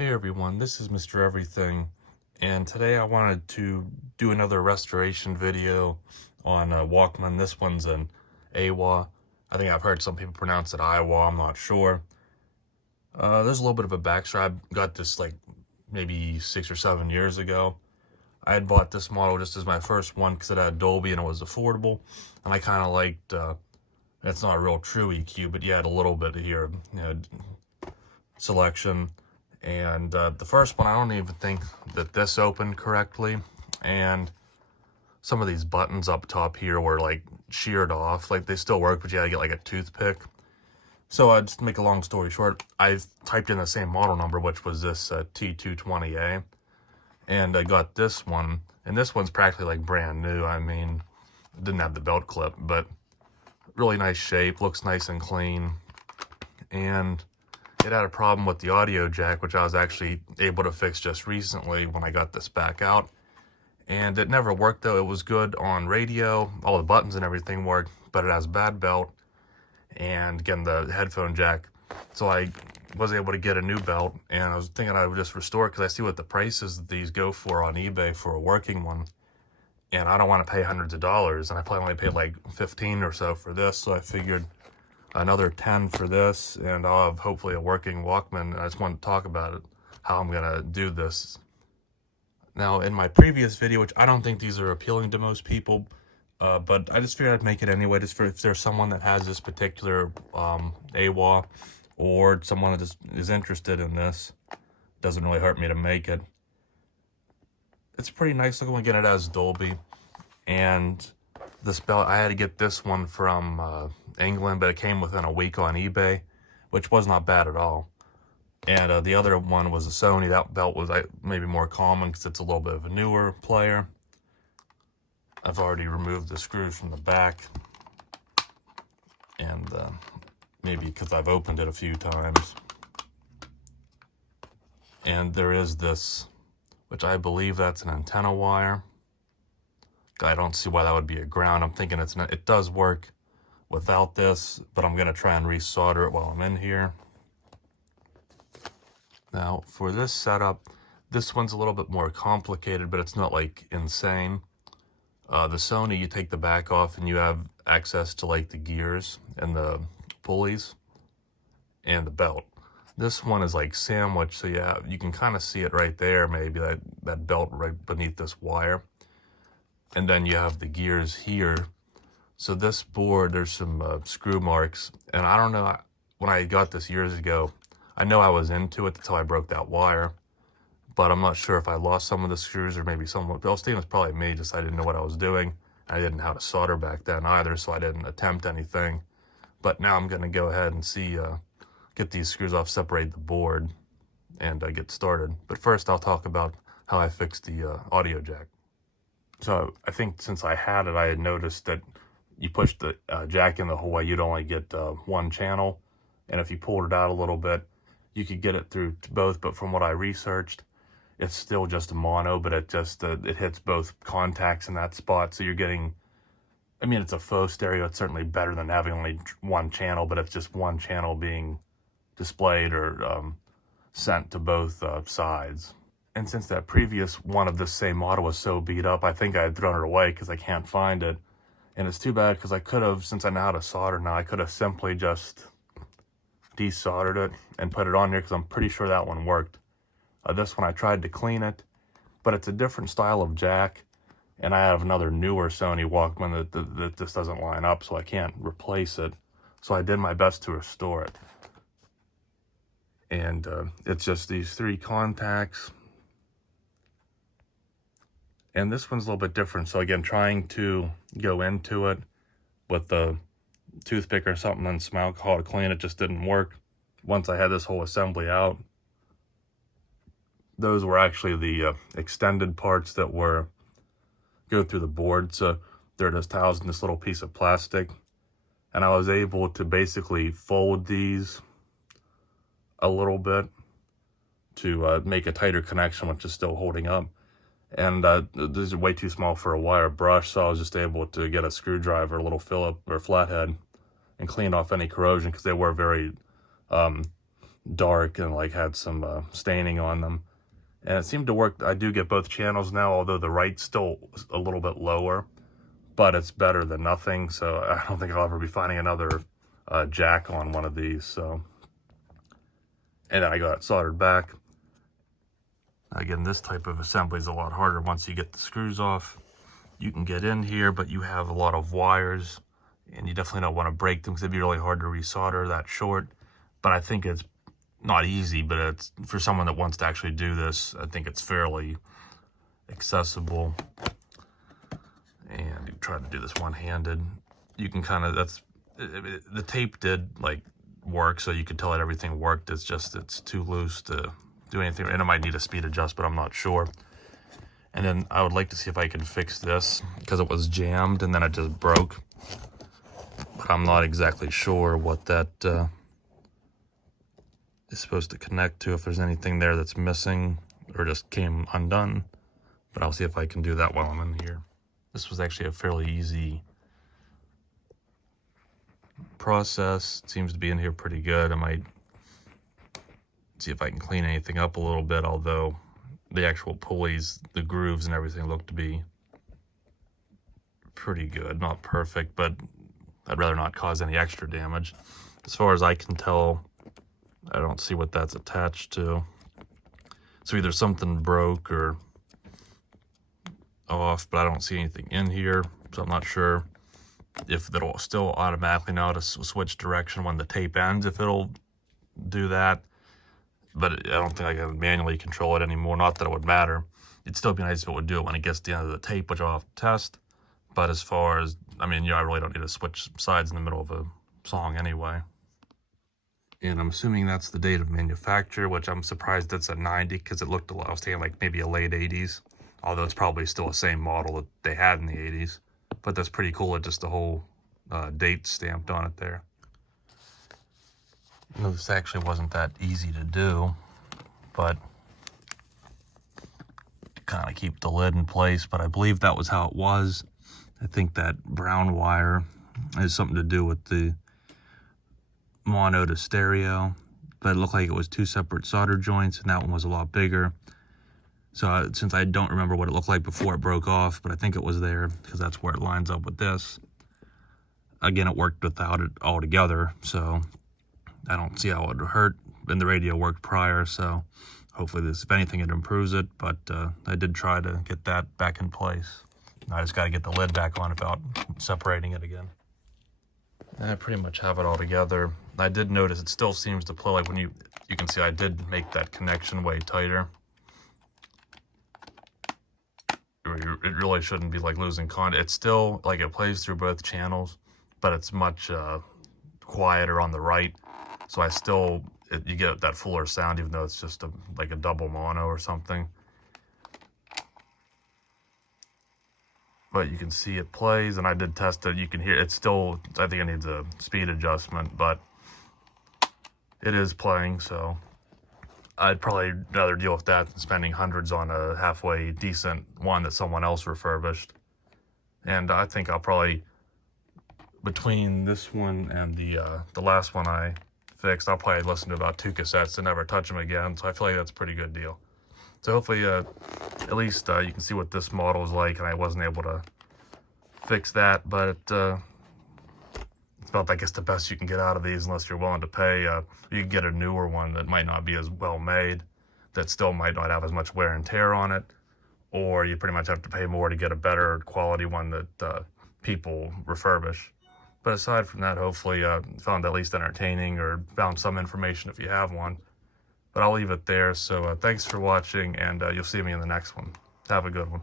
Hey everyone, this is Mr. Everything, and today I wanted to do another restoration video on Walkman. This one's an Aiwa. I think I've heard some people pronounce it Aiwa, I'm not sure. There's a little bit of a backstory. I got this like maybe 6 or 7 years ago. I had bought this model just as my first one because it had Dolby and it was affordable, and I kind of liked, it's not a real true EQ, but you had a little bit here, selection. And the first one, I don't even think that this opened correctly, and some of these buttons up top here were like sheared off. Like they still work, but you had to get like a toothpick. So just to make a long story short, I typed in the same model number, which was this T220A, and I got this one, and this one's practically like brand new. I mean, it didn't have the belt clip, but really nice shape, looks nice and clean, and it had a problem with the audio jack, which I was actually able to fix just recently when I got this back out. And it never worked though. It was good on radio, all the buttons and everything worked, but it has bad belt and again the headphone jack. So I was able to get a new belt, and I was thinking I would just restore it because I see what the prices that these go for on eBay for a working one. And I don't want to pay hundreds of dollars, and I probably only paid like 15 or so for this, so I figured another 10 for this, and I'll have hopefully a working Walkman. I just want to talk about it, how I'm gonna do this. Now, in my previous video, which I don't think these are appealing to most people, but I just figured I'd make it anyway, just for if there's someone that has this particular AWA, or someone that is interested in this. Doesn't really hurt me to make it. It's pretty nice looking. Again, it has Dolby, and this belt, I had to get this one from England, but it came within a week on eBay, which was not bad at all. And the other one was a Sony. That belt was maybe more common because it's a little bit of a newer player. I've already removed the screws from the back, and maybe because I've opened it a few times. And there is this, which I believe that's an antenna wire. I don't see why that would be a ground. I'm thinking it does work without this, but I'm gonna try and resolder it while I'm in here. Now for this setup, this one's a little bit more complicated, but it's not like insane. The Sony, you take the back off and you have access to like the gears and the pulleys and the belt. This one is like sandwiched, so you can kind of see it right there, maybe that belt right beneath this wire. And then you have the gears here. So this board, there's some screw marks, and I don't know, when I got this years ago, I know I was into it until I broke that wire, but I'm not sure if I lost some of the screws or maybe some of it. I was thinking it was probably me, just I didn't know what I was doing. I didn't know how to solder back then either, so I didn't attempt anything. But now I'm gonna go ahead and see, get these screws off, separate the board, and get started. But first I'll talk about how I fixed the audio jack. So I think since I had it, I had noticed that you push the jack in the hole, you'd only get one channel. And if you pulled it out a little bit, you could get it through to both. But from what I researched, it's still just a mono, but it just, it hits both contacts in that spot. So you're getting, I mean, it's a faux stereo. It's certainly better than having only one channel, but it's just one channel being displayed or sent to both sides. And since that previous one of this same model was so beat up, I think I had thrown it away because I can't find it. And it's too bad because I could have, since I know how to solder now, I could have simply just desoldered it and put it on here because I'm pretty sure that one worked. This one I tried to clean it, but it's a different style of jack, and I have another newer Sony Walkman that this doesn't line up, so I can't replace it. So I did my best to restore it. And it's just these three contacts. And this one's a little bit different. So again, trying to go into it with the toothpick or something and some alcohol to clean it just didn't work. Once I had this whole assembly out, those were actually the extended parts that go through the board. So they're just housed in this little piece of plastic. And I was able to basically fold these a little bit to make a tighter connection, which is still holding up. And these are way too small for a wire brush, so I was just able to get a screwdriver, a little Phillip or flathead, and clean off any corrosion because they were very dark and like had some staining on them. And it seemed to work. I do get both channels now, although the right's still a little bit lower, but it's better than nothing. So I don't think I'll ever be finding another jack on one of these. So, and then I got it soldered back. Again, this type of assembly is a lot harder once you get the screws off. You can get in here, but you have a lot of wires, and you definitely don't want to break them because it'd be really hard to resolder that short. But I think it's not easy, but it's for someone that wants to actually do this, I think it's fairly accessible. And you try to do this one-handed. You can kind of, the tape did like work, so you could tell that everything worked. It's just, it's too loose to do anything, and it might need a speed adjust, but I'm not sure. And then I would like to see if I can fix this because it was jammed and then it just broke. But I'm not exactly sure what that is supposed to connect to, if there's anything there that's missing or just came undone. But I'll see if I can do that while I'm in here. This was actually a fairly easy process. It seems to be in here pretty good. I might see if I can clean anything up a little bit, although the actual pulleys, the grooves and everything look to be pretty good. Not perfect, but I'd rather not cause any extra damage. As far as I can tell, I don't see what that's attached to. So either something broke or off, but I don't see anything in here. So I'm not sure if it'll still automatically know to switch direction when the tape ends, if it'll do that. But I don't think I can manually control it anymore. Not that it would matter. It'd still be nice if it would do it when it gets to the end of the tape, which I'll have to test. But as far as, I mean, I really don't need to switch sides in the middle of a song anyway. And I'm assuming that's the date of manufacture, which I'm surprised it's a 90 because it looked, I was thinking like maybe a late 80s, although it's probably still the same model that they had in the 80s. But that's pretty cool, it just the whole date stamped on it there. This actually wasn't that easy to do, but kind of keep the lid in place, but I believe that was how it was. I think that brown wire has something to do with the mono to stereo, but it looked like it was two separate solder joints, and that one was a lot bigger. So since I don't remember what it looked like before it broke off, but I think it was there because that's where it lines up with this. Again, it worked without it altogether, so I don't see how it would hurt. And the radio worked prior, so hopefully this, if anything, it improves it. But I did try to get that back in place. I just got to get the lid back on without separating it again. And I pretty much have it all together. I did notice it still seems to play, like when you can see I did make that connection way tighter. It really shouldn't be like losing content. It's still like it plays through both channels, but it's much quieter on the right. So I still, you get that fuller sound, even though it's just like a double mono or something. But you can see it plays, and I did test it. You can hear it still, I think it needs a speed adjustment, but it is playing, so I'd probably rather deal with that than spending hundreds on a halfway decent one that someone else refurbished. And I think I'll probably, between this one and the last one I fixed, I'll probably listen to about 2 cassettes and never touch them again. So I feel like that's a pretty good deal. So hopefully, at least you can see what this model is like, and I wasn't able to fix that, but it's about, I guess, the best you can get out of these unless you're willing to pay. You can get a newer one that might not be as well made, that still might not have as much wear and tear on it, or you pretty much have to pay more to get a better quality one that people refurbish. But aside from that, hopefully found at least entertaining or found some information if you have one. But I'll leave it there. So thanks for watching, and you'll see me in the next one. Have a good one.